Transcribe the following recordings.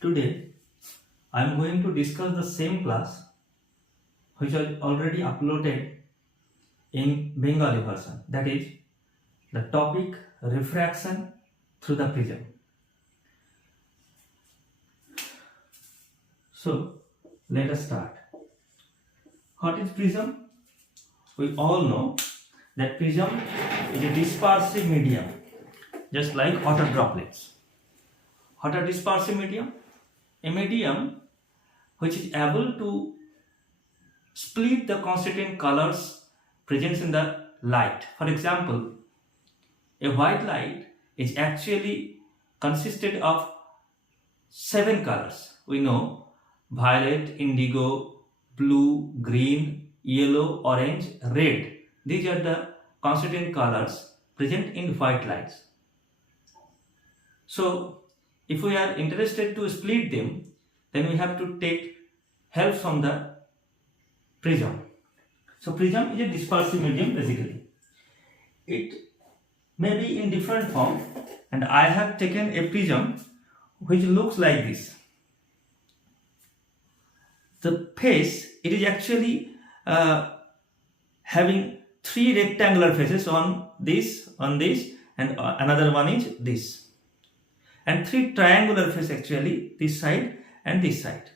Today I am going to discuss the same class which was already uploaded in Bengali version, that is the topic refraction through the prism. So let us start. What is prism? We all know that prism is a dispersive medium, just like water droplets. What are dispersive medium? A medium which is able to split the constituent colors present in the light. For example, a white light is actually consisted of 7 colors. We know violet, indigo, blue, green, yellow, orange, red. These are the constituent colors present in white lights. So if we are interested to split them, then we have to take help from the prism. So prism is a dispersive medium basically. It may be in different form, and I have taken a prism which looks like this. The face, it is actually having 3 rectangular faces on this, and another one is this, and 3 triangular faces actually, this side and this side.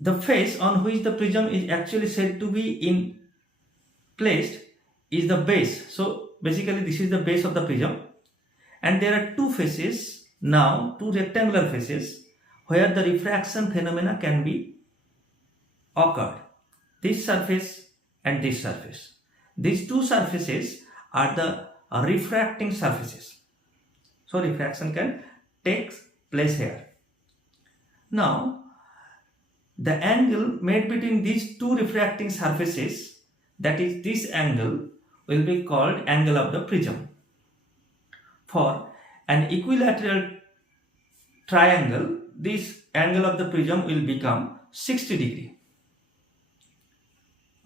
The face on which the prism is actually said to be placed is the base. So basically this is the base of the prism, and there are 2 faces now, 2 rectangular faces where the refraction phenomena can be occurred. This surface and this surface. These 2 surfaces are the refracting surfaces. So refraction can take place here. Now the angle made between these 2 refracting surfaces, that is this angle, will be called angle of the prism. For an equilateral triangle, this angle of the prism will become 60 degree.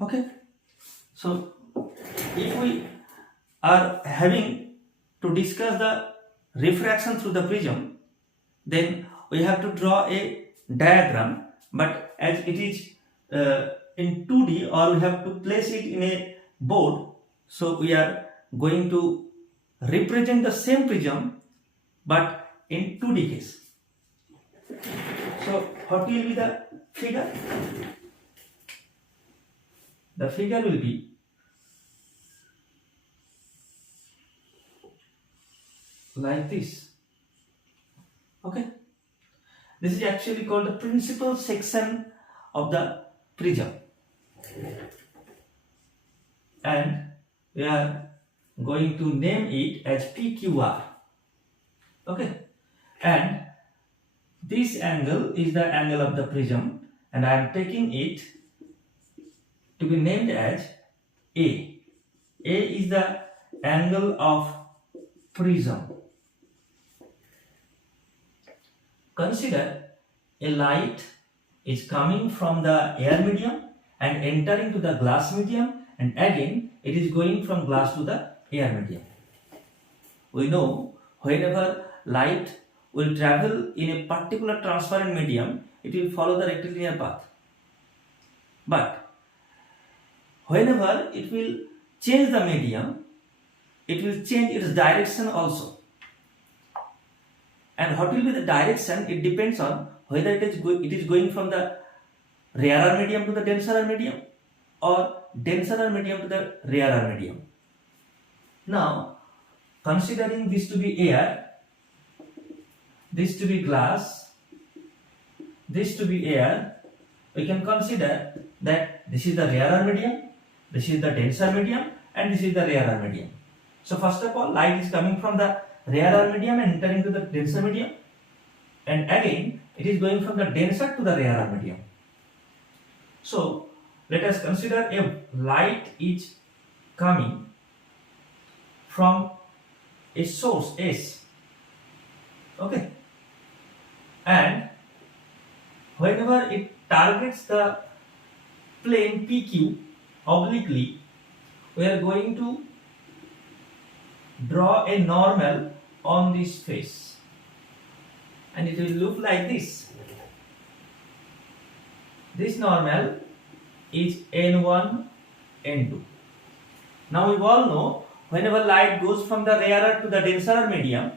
Okay. So if we are having to discuss the refraction through the prism, then we have to draw a diagram, but as it is in 2D, or we have to place it in a board, so we are going to represent the same prism but in 2D case. So what will be the figure? The figure will be like this. Okay. This is actually called the principal section of the prism, and we are going to name it as PQR. Okay, and this angle is the angle of the prism, and I am taking it to be named as A. A is the angle of prism. Consider a light is coming from the air medium and entering to the glass medium, and again it is going from glass to the air medium. We know whenever light will travel in a particular transparent medium, it will follow the rectilinear path. But whenever it will change the medium, it will change its direction also. And what will be the direction? It depends on whether it is going from the rarer medium to the denser medium, or denser medium to the rarer medium. Now, considering this to be air, this to be glass, this to be air, we can consider that this is the rarer medium, this is the denser medium, and this is the rarer medium. So first of all, light is coming from the rarer medium and entering to the denser medium, and again it is going from the denser to the rarer medium. So let us consider a light is coming from a source S. Okay, and whenever it targets the plane PQ obliquely, we are going to draw a normal on this face. and it will look like this. This normal is N1, N2. Now we all know whenever light goes from the rarer to the denser medium,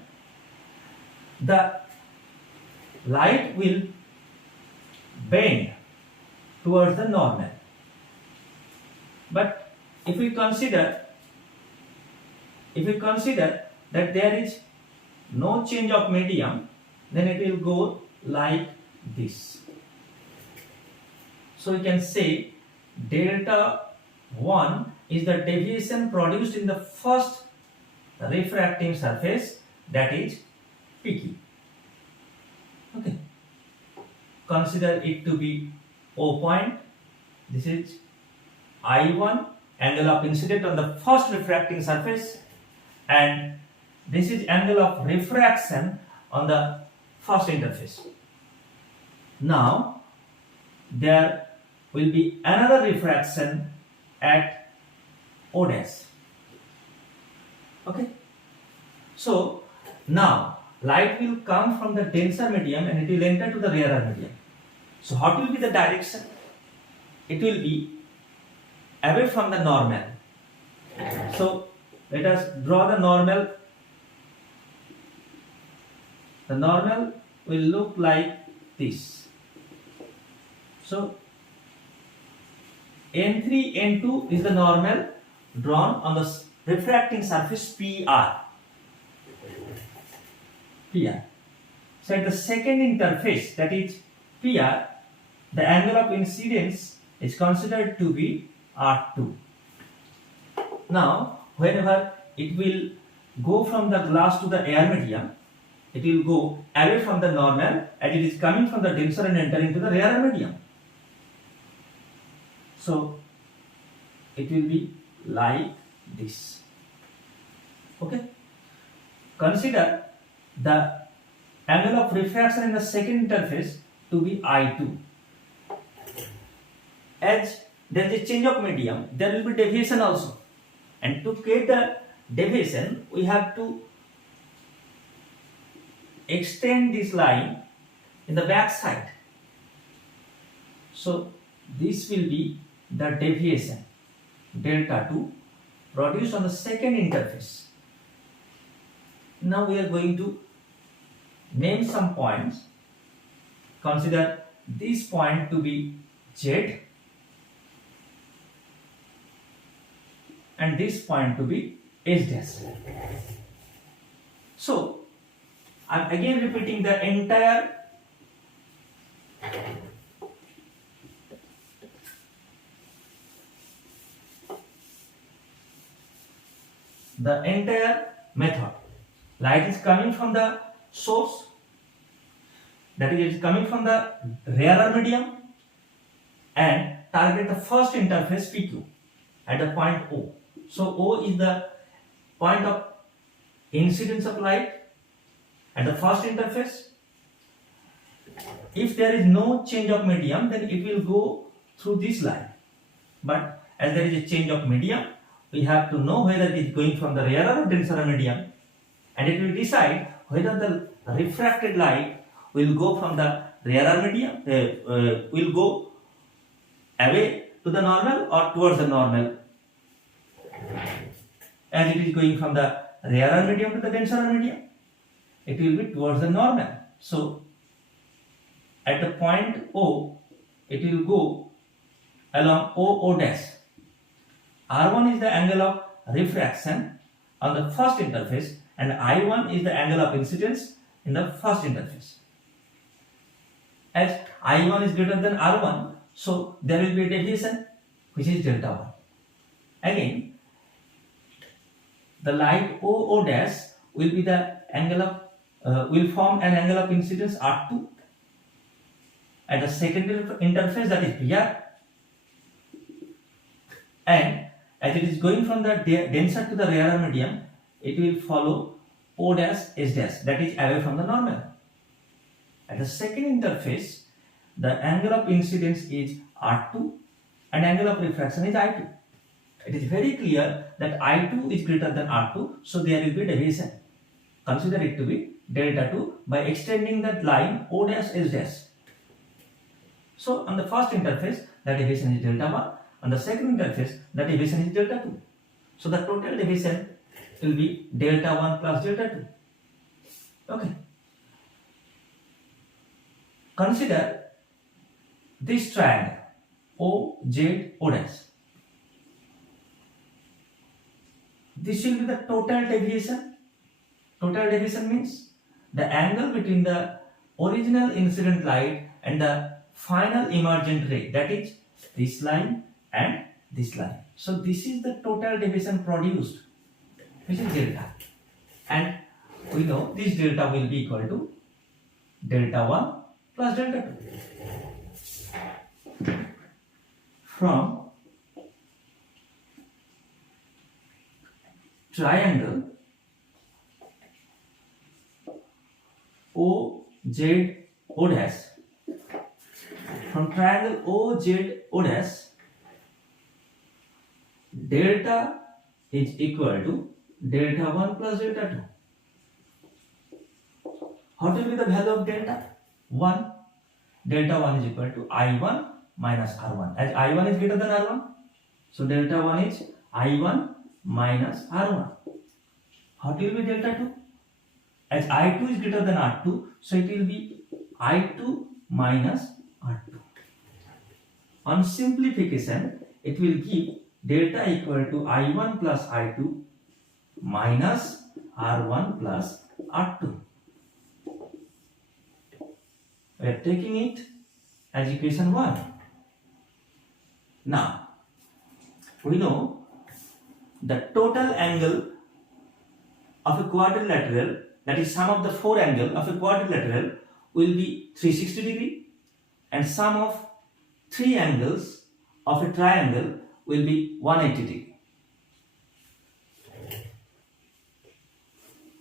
the light will bend towards the normal. But if we consider that there is no change of medium, then it will go like this. So we can say delta 1 is the deviation produced in the first refracting surface, that is PQ. Okay. Consider it to be O point. This is I1, angle of incident on the first refracting surface, and this is angle of refraction on the first interface. Now there will be another refraction at O dash. Okay. So now light will come from the denser medium and it will enter to the rarer medium. So what will be the direction? It will be away from the normal. So let us draw the normal. The normal will look like this. So N3, N2 is the normal drawn on the refracting surface PR. So at the second interface, that is PR, the angle of incidence is considered to be R2. Now, whenever it will go from the glass to the air medium, it will go away from the normal as it is coming from the denser and entering to the rarer medium. So it will be like this. Okay. Consider the angle of refraction in the second interface to be I2. As there is a change of medium, there will be deviation also. And to create the deviation, we have to extend this line in the back side. So this will be the deviation delta 2 produced on the second interface. Now we are going to name some points. Consider this point to be Z and this point to be S dash. So I am again repeating the entire method. Light is coming from the source, that is, it is coming from the rarer medium, and target the first interface PQ at the point O. So O is the point of incidence of light at the first interface. If there is no change of medium, then it will go through this line. But as there is a change of medium, we have to know whether it is going from the rarer or denser medium, and it will decide whether the refracted light will go from the rarer medium, will go away to the normal or towards the normal. As it is going from the rarer medium to the denser medium, it will be towards the normal. So at the point O, it will go along O dash. R1 is the angle of refraction on the first interface and I1 is the angle of incidence in the first interface. As I1 is greater than R1, so there will be a deviation which is delta 1. Again, the light O dash will be the angle of will form an angle of incidence R2 at the second interface, that is PR, and as it is going from the denser to the rarer medium, it will follow O dash S dash, that is away from the normal. At the second interface, the angle of incidence is R2 and angle of refraction is I2. It is very clear that I2 is greater than R2, so there will be deviation. consider it to be delta 2 by extending that line O dash S dash. So on the first interface the deviation is delta 1, on the second interface the deviation is delta 2. So the total deviation will be delta 1 plus delta 2. Okay. Consider this triangle OZ O dash. This will be the total deviation. Total deviation means the angle between the original incident light and the final emergent ray, that is this line and this line. So this is the total deviation produced, which is delta, and we know this delta will be equal to delta 1 plus delta 2. From triangle OZ O dash, from triangle OZ O dash, delta is equal to delta 1 plus delta 2. What will be the value of delta? 1. Delta 1 is equal to I1 minus R1. As I1 is greater than R1, so delta 1 is I1 minus R1. What will be delta 2? As I2 is greater than R2, so it will be I2 minus R2. On simplification, it will give delta equal to I1 plus I2 minus R1 plus R2. We are taking it as equation 1. Now, we know the total angle of a quadrilateral, that is sum of the 4 angles of a quadrilateral, will be 360 degree, and sum of 3 angles of a triangle will be 180 degree.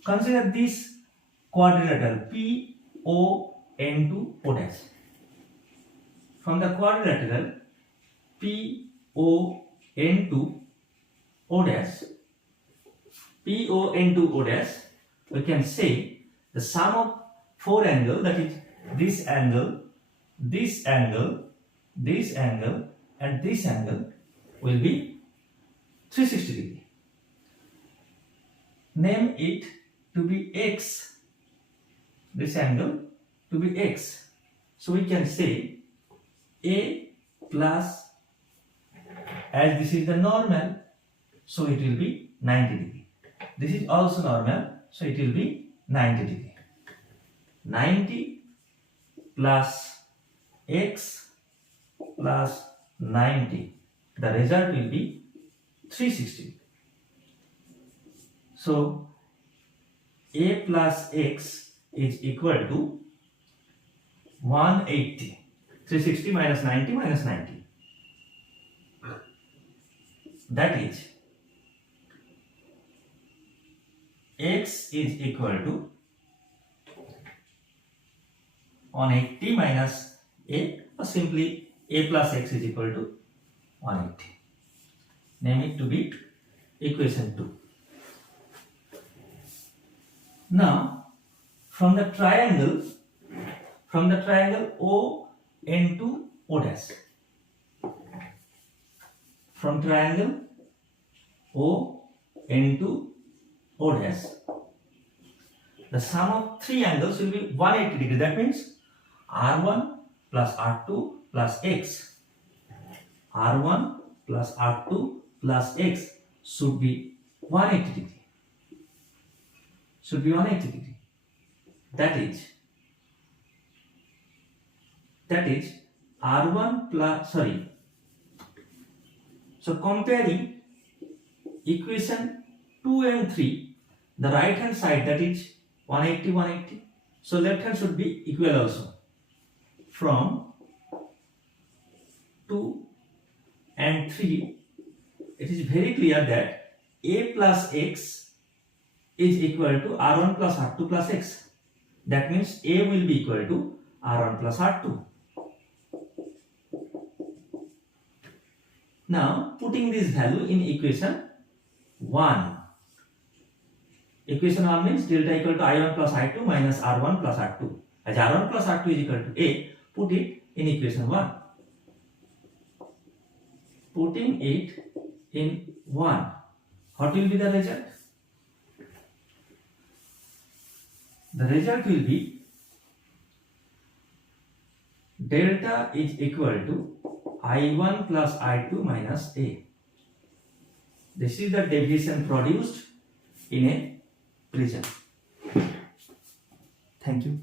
Consider this quadrilateral PON2 O dash. From the quadrilateral PON2 O dash, PON2 O dash, we can say the sum of 4 angles, that is this angle, this angle, this angle, and this angle, will be 360 degree. Name it to be X, this angle to be X. So we can say A plus, as this is the normal, so it will be 90 degree. This is also normal, so it will be 90 degree. 90 plus X plus 90. The result will be 360. So A plus X is equal to 180. 360 minus 90 minus 90. That is, X is equal to 180 minus A, or simply A plus X is equal to 180. Name it to be equation 2. Now, from the triangle ON2 O dash, from triangle ON2 O dash, the sum of 3 angles will be 180 degree. That means R1 plus R2 plus X. R1 plus R2 plus X should be 180 degree. Should be 180 degree. That is R1 plus, so comparing equation 2 and 3, the right hand side, that is 180, 180. So left hand should be equal also. From 2 and 3, it is very clear that A plus X is equal to R1 plus R2 plus X. That means A will be equal to R1 plus R2. Now putting this value in equation 1. equation 1 means delta equal to I1 plus I2 minus R1 plus R2. As R1 plus R2 is equal to A, put it in equation 1. Putting it in 1, what will be the result? The result will be delta is equal to I1 plus I2 minus A. This is the deviation produced in a prism. Thank you.